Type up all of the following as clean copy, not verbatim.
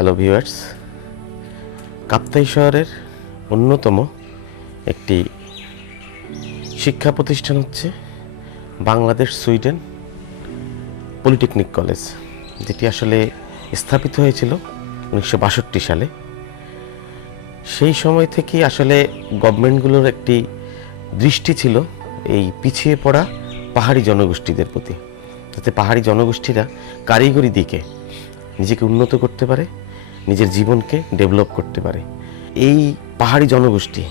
Hello viewers, Kaptai শহরের অন্যতম একটি শিক্ষা প্রতিষ্ঠান হচ্ছে বাংলাদেশ সুইডেন পলিটেকনিক কলেজ, যেটি আসলে স্থাপিত হয়েছিল 1962 সালে। সেই সময় থেকেই আসলে গভর্নমেন্টগুলোর একটি দৃষ্টি ছিল এই পিছিয়ে পড়া পাহাড়ি জনগোষ্ঠীদের প্রতি, যাতে পাহাড়ি জনগোষ্ঠীরা কারিগরি দিকে নিজেকে উন্নত করতে পারে, নিজের জীবনকে ডেভেলপ করতে পারে। এই পাহাড়ি জনগোষ্ঠী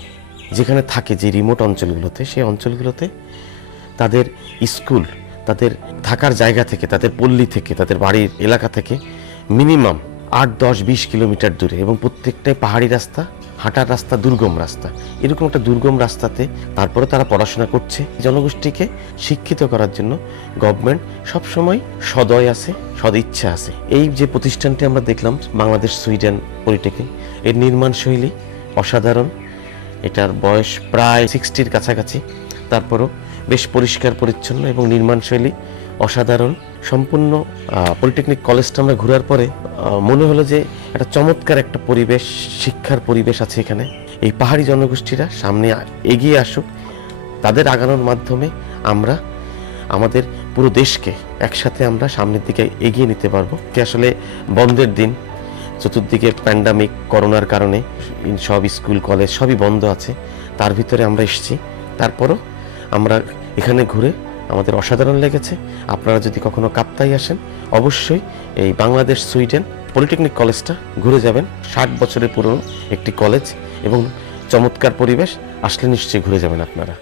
যেখানে থাকে, যে রিমোট অঞ্চলগুলোতে, সেই অঞ্চলগুলোতে তাদের স্কুল, তাদের থাকার জায়গা থেকে, তাদের পল্লী থেকে, তাদের বাড়ির এলাকা থেকে মিনিমাম 8, 10, 20 কিলোমিটার দূরে, এবং প্রত্যেকটাই পাহাড়ি রাস্তা, হাঁটার রাস্তা, দুর্গম রাস্তা। এরকম একটা দুর্গম রাস্তাতে তারপরে তারা পড়াশোনা করছে। জনগোষ্ঠীকে শিক্ষিত করার জন্য গভর্নমেন্ট সবসময় সদয় আছে, সদিচ্ছা আছে। এই যে প্রতিষ্ঠানটি আমরা দেখলাম, বাংলাদেশ সুইডেন পলিটেকনিক, এর নির্মাণ শৈলী অসাধারণ। এটার বয়স প্রায় 60-র কাছাকাছি, তারপরও বেশ পরিষ্কার পরিচ্ছন্ন এবং নির্মাণ শৈলী অসাধারণ। সম্পূর্ণ পলিটেকনিক কলেজটা আমরা ঘোরার পরে মনে হলো যে একটা চমৎকার একটা পরিবেশ, শিক্ষার পরিবেশ আছে এখানে। এই পাহাড়ি জনগোষ্ঠীরা সামনে এগিয়ে আসুক, তাদের আগানোর মাধ্যমে আমরা আমাদের পুরো দেশকে একসাথে আমরা সামনের দিকে এগিয়ে নিতে পারবো। আসলে বন্ধের দিন, চতুর্দিকে প্যান্ডামিক, করোনার কারণে সব স্কুল কলেজ সবই বন্ধ আছে, তার ভিতরে আমরা এসেছি। তারপরও আমরা এখানে ঘুরে আমাদের অসাধারণ লেগেছে। আপনারা যদি কখনো কাপ্তাই আসেন, অবশ্যই এই বাংলাদেশ সুইডেন পলিটেকনিক কলেজটা ঘুরে যাবেন। 60 বছরের পুরনো একটি কলেজ এবং চমৎকার পরিবেশ, আসলে নিশ্চয়ই ঘুরে যাবেন আপনারা।